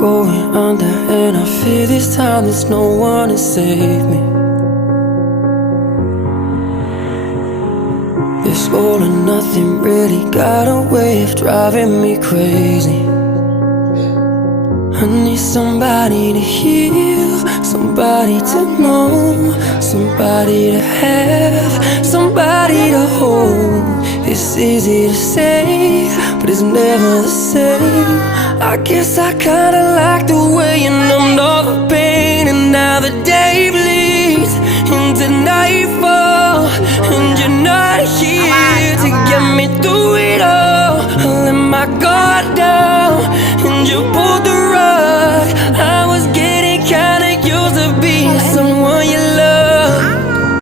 going under, and I fear this time there's no one to save me. This all or nothing really got a way of driving me crazy. I need somebody to heal, somebody to know, somebody to have, somebody to hold. It's easy to say, but it's never the same. I guess I kinda like the way you numbed all the pain, and now the day bleeds into nightfall, and you're not here to get me through it all. I let my guard down, and you pulled the